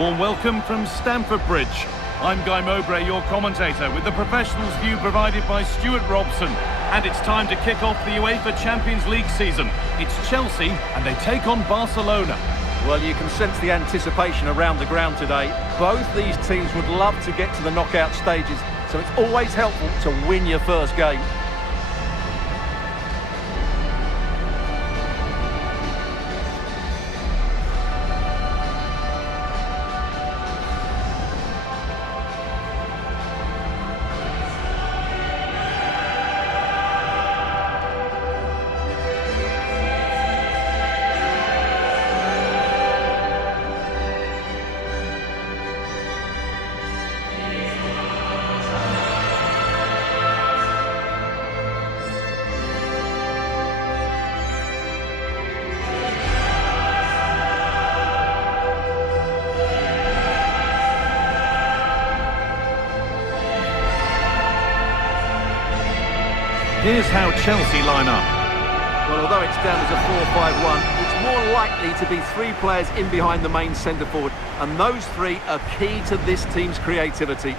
Warm welcome from Stamford Bridge. I'm Guy Mowbray, your commentator, with the professionals' view provided by Stuart Robson. And it's time to kick off the UEFA Champions League season. It's Chelsea, and they take on Barcelona. Well, you can sense the anticipation around the ground today. Both these teams would love to get to the knockout stages, so it's always helpful to win your first game. Here's how Chelsea line up. Well, although it's down as a 4-5-1, it's more likely to be three players in behind the main centre forward, and those three are key to this team's creativity.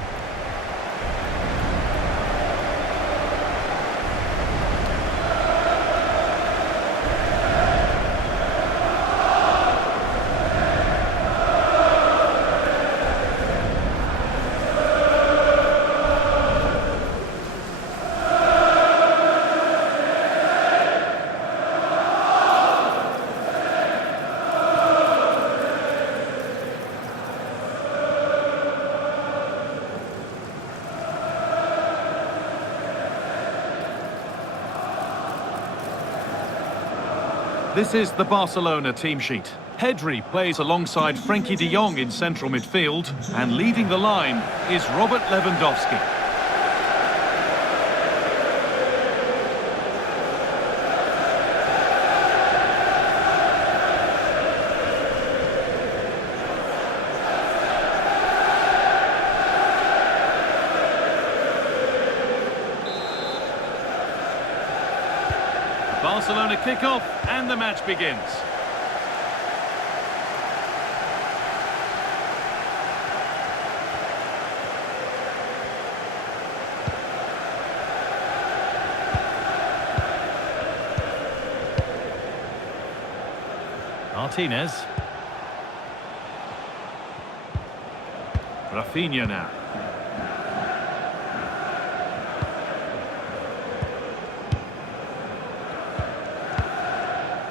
This is the Barcelona team sheet. Pedri plays alongside Frenkie de Jong in central midfield, and leading the line is Robert Lewandowski. Barcelona kick off and the match begins. Martinez. Rafinha now.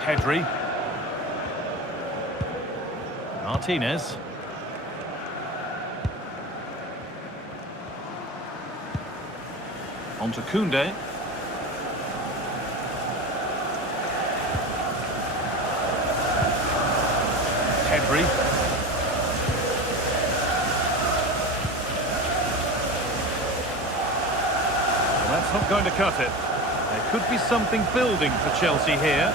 Pedri. Martinez. On to Koundé. Pedri. Well, that's not going to cut it. There could be something building for Chelsea here.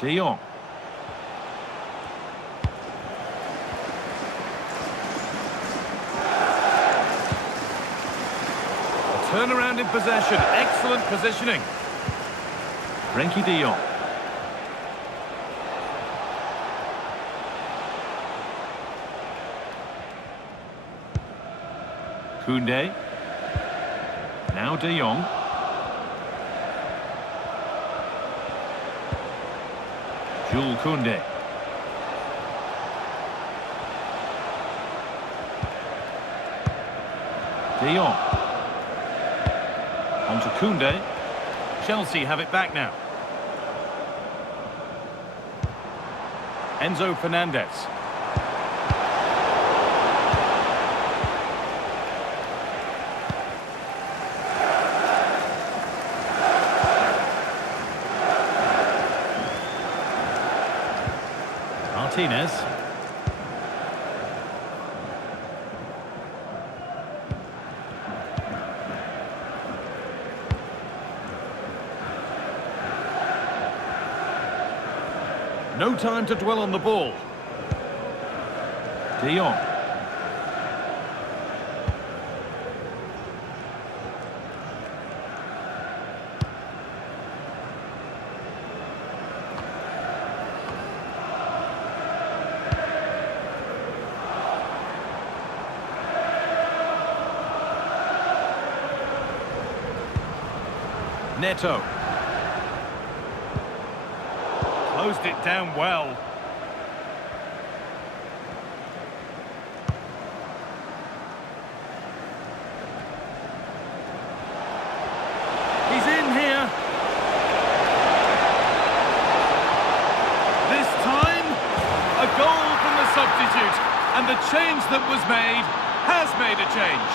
De Jong. A turnaround in possession. Excellent positioning. Frenkie de Jong. Koundé. Now de Jong. Jules Koundé. De Jong. On to Koundé. Chelsea have it back now. Enzo Fernandez. Martinez. No time to dwell on the ball. De Jong. Neto. Closed it down well. He's in here. This time, a goal from the substitute. And the change that was made has made a change.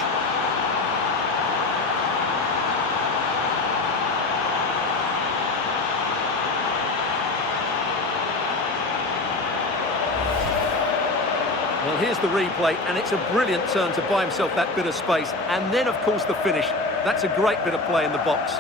Well, here's the replay, and it's a brilliant turn to buy himself that bit of space. And then, of course, the finish. That's a great bit of play in the box.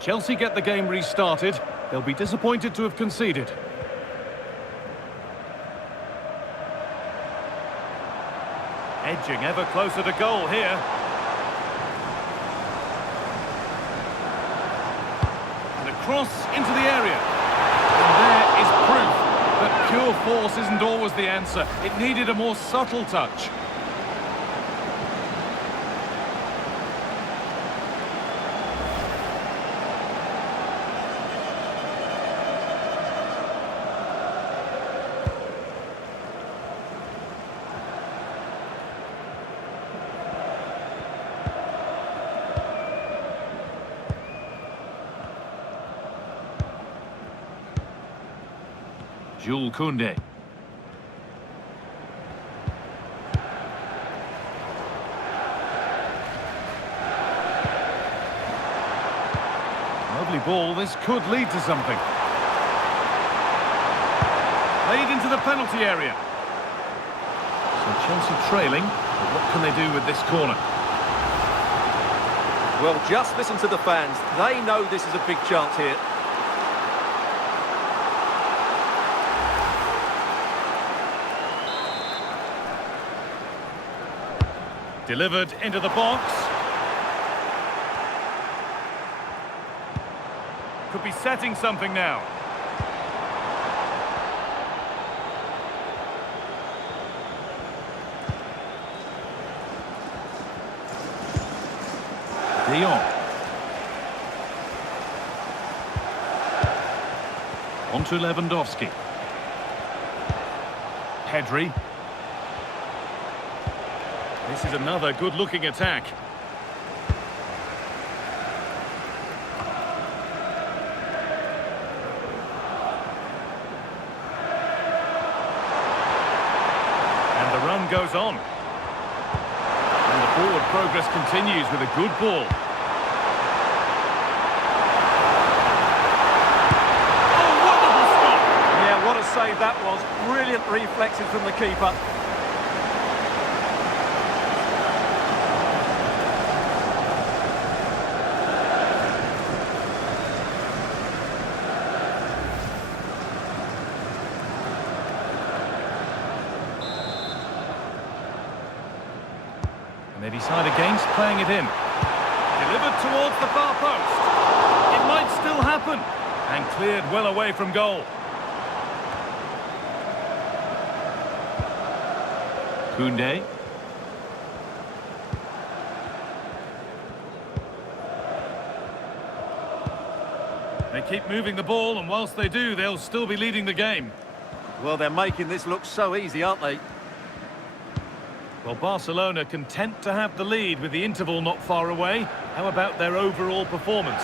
Chelsea get the game restarted. They'll be disappointed to have conceded. Edging ever closer to goal here. And a cross into the area. And there is proof that pure force isn't always the answer. It needed a more subtle touch. Jules Koundé. Lovely ball, this could lead to something. Played into the penalty area. So Chelsea trailing, but what can they do with this corner? Well, just listen to the fans. They know this is a big chance here. Delivered into the box. Could be setting something now. De Jong. On to Lewandowski. Pedri. This is another good-looking attack. And the run goes on. And the forward progress continues with a good ball. Oh, wonderful stop! Yeah, what a save that was. Brilliant reflexes from the keeper. And they decide against playing it in. Delivered towards the far post. It might still happen. And cleared well away from goal. Koundé. They keep moving the ball, and whilst they do, they'll still be leading the game. Well, they're making this look so easy, aren't they? Well, Barcelona content to have the lead with the interval not far away. How about their overall performance?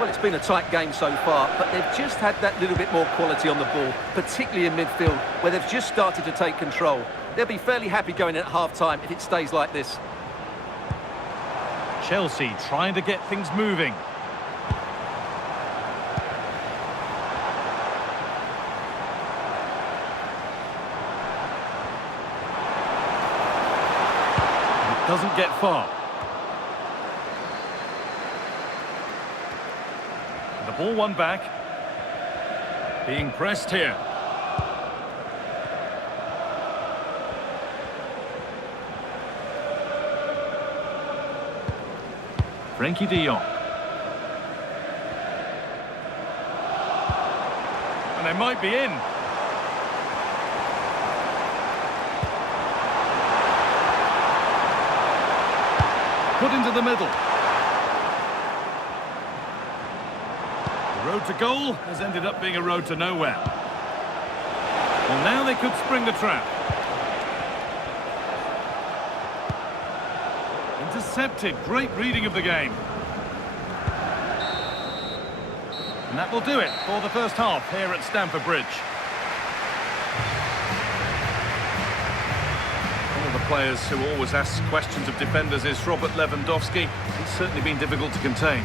Well, it's been a tight game so far, but they've just had that little bit more quality on the ball, particularly in midfield, where they've just started to take control. They'll be fairly happy going in at half-time if it stays like this. Chelsea trying to get things moving. Doesn't get far. The ball won back. Being pressed here. Frankie de Jong. And they might be in. Put into the middle. The road to goal has ended up being a road to nowhere. Well, now they could spring the trap. Intercepted. Great reading of the game. And that will do it for the first half here at Stamford Bridge. One of the players who always asks questions of defenders is Robert Lewandowski. He's certainly been difficult to contain.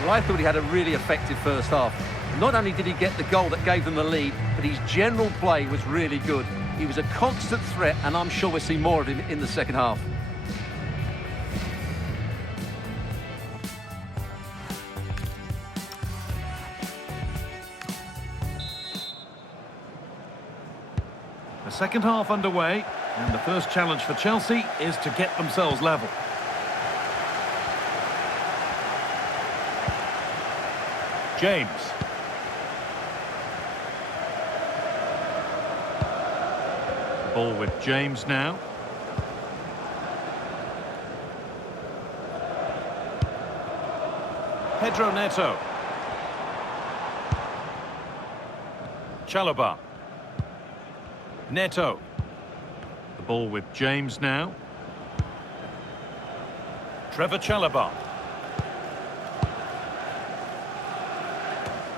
Well, I thought he had a really effective first half. Not only did he get the goal that gave them the lead, but his general play was really good. He was a constant threat, and I'm sure we'll see more of him in the second half. The second half underway, and the first challenge for Chelsea is to get themselves level. James. Ball with James now. Pedro Neto. Chalobah. Neto. The ball with James now. Trevor Chalobah.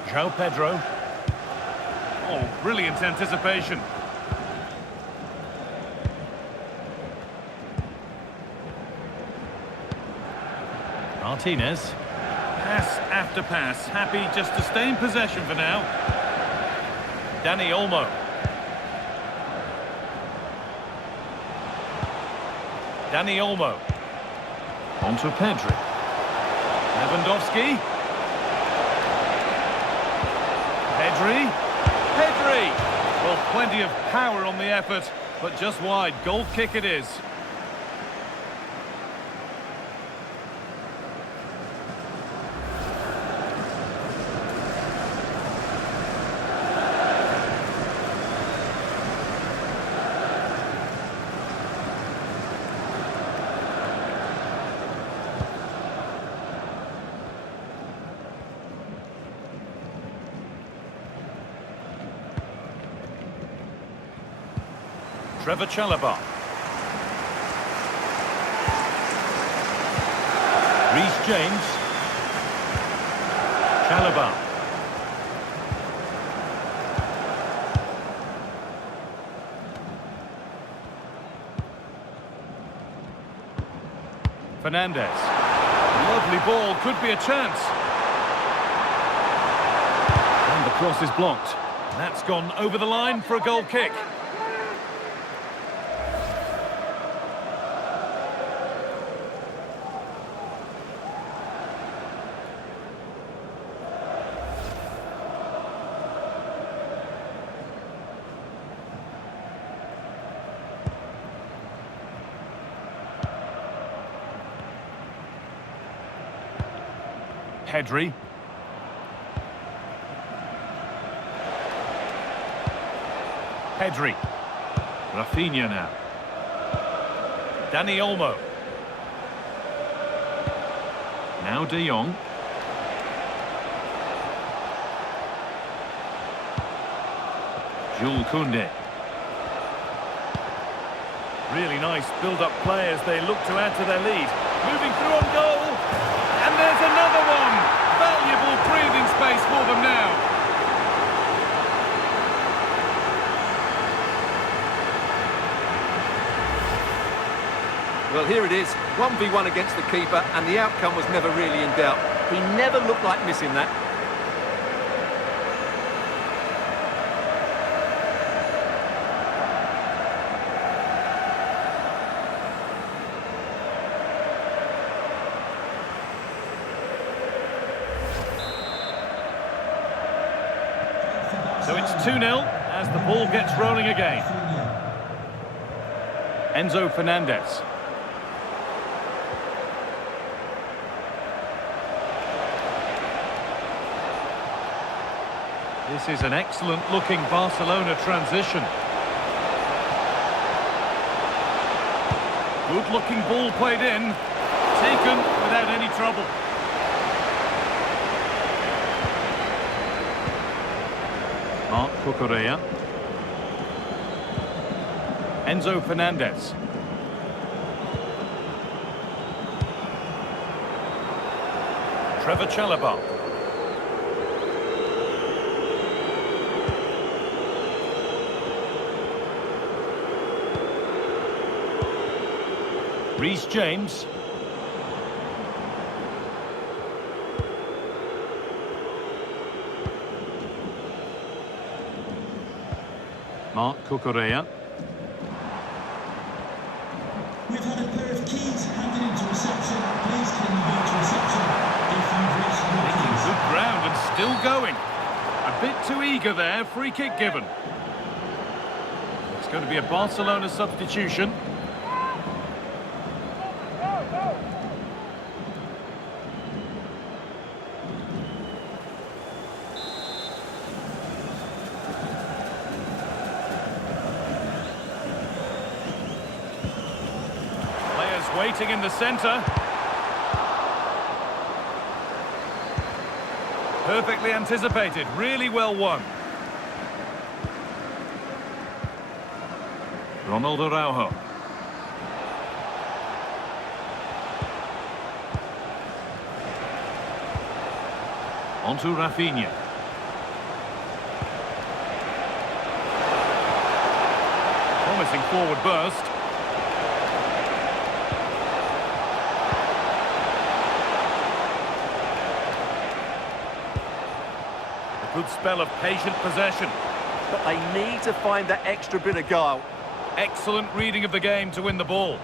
João Pedro. Oh, brilliant anticipation. Martinez. Pass after pass. Happy just to stay in possession for now. Dani Olmo. Dani Olmo. On to Pedri. Lewandowski. Pedri. Pedri! Well, plenty of power on the effort, but just wide. Goal kick it is. Trevor Chalobah. Reece James. Chalobah. Fernandez. Lovely ball, could be a chance. And the cross is blocked. That's gone over the line for a goal kick. Pedri. Pedri. Rafinha now. Dani Olmo. Now de Jong. Jules Koundé. Really nice build-up play as they look to add to their lead. Moving through on goal. And there's another one. Valuable breathing space for them now. Well, here it is, 1v1 against the keeper, and the outcome was never really in doubt. He never looked like missing that. So it's 2-0 as the ball gets rolling again. Enzo Fernandez. This is an excellent-looking Barcelona transition. Good-looking ball played in. Taken without any trouble. Marc Cucurella. Enzo Fernandez. Trevor Chalobah. Reece James. Marc Cucurella. We've had a pair of keys handed into reception. Please can you go to reception if you've reached your Making keys. good ground and still going. A bit too eager there, free kick given. It's going to be a Barcelona substitution. Waiting in the centre. Perfectly anticipated, really well won. Ronald Araujo. On to Rafinha. Promising forward burst. Good spell of patient possession. But they need to find that extra bit of guile. Excellent reading of the game to win the ball.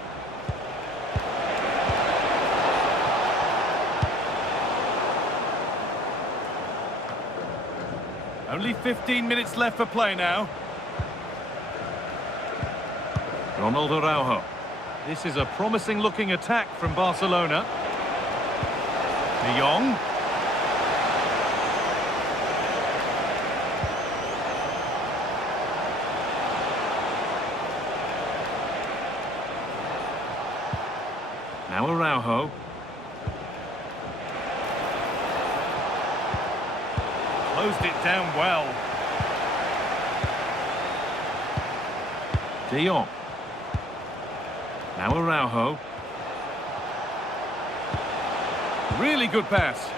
Only 15 minutes left for play now. Ronald Araujo. This is a promising looking attack from Barcelona. De Jong. Now Araujo. Closed it down well. De Jong. Now Araujo. Really good pass.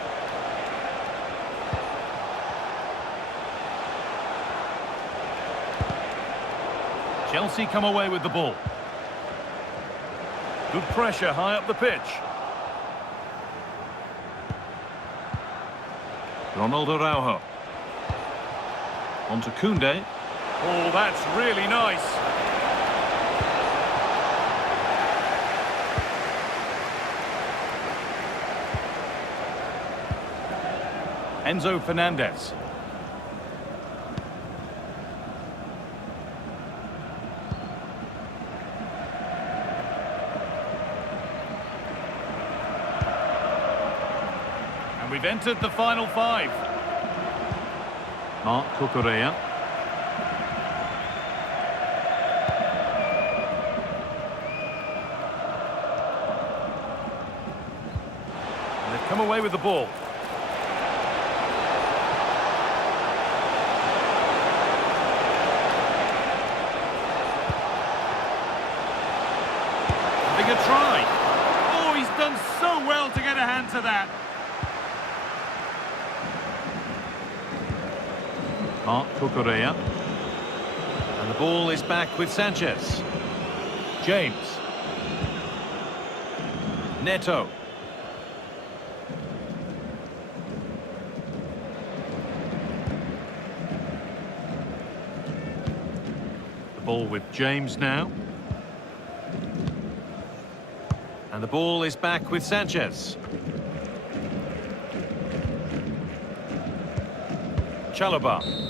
Chelsea come away with the ball. Good pressure high up the pitch. Ronald Araujo. On to Koundé. Oh, that's really nice. Enzo Fernandez. We've entered the final five. Marc Cucurella. And they've come away with the ball. Having a try. Oh, he's done so well to get a hand to that. Marc Cucurella. And the ball is back with Sanchez. James. Neto. The ball with James now. And the ball is back with Sanchez. Chalobah.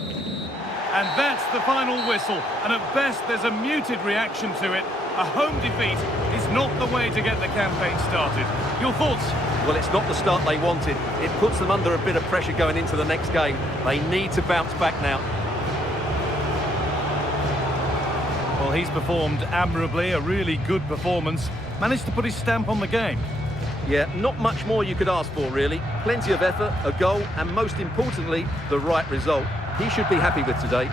And that's the final whistle, and at best there's a muted reaction to it. A home defeat is not the way to get the campaign started. Your thoughts? Well, it's not the start they wanted. It puts them under a bit of pressure going into the next game. They need to bounce back now. Well, he's performed admirably, a really good performance. Managed to put his stamp on the game. Yeah, not much more you could ask for, really. Plenty of effort, a goal, and most importantly, the right result. He should be happy with today.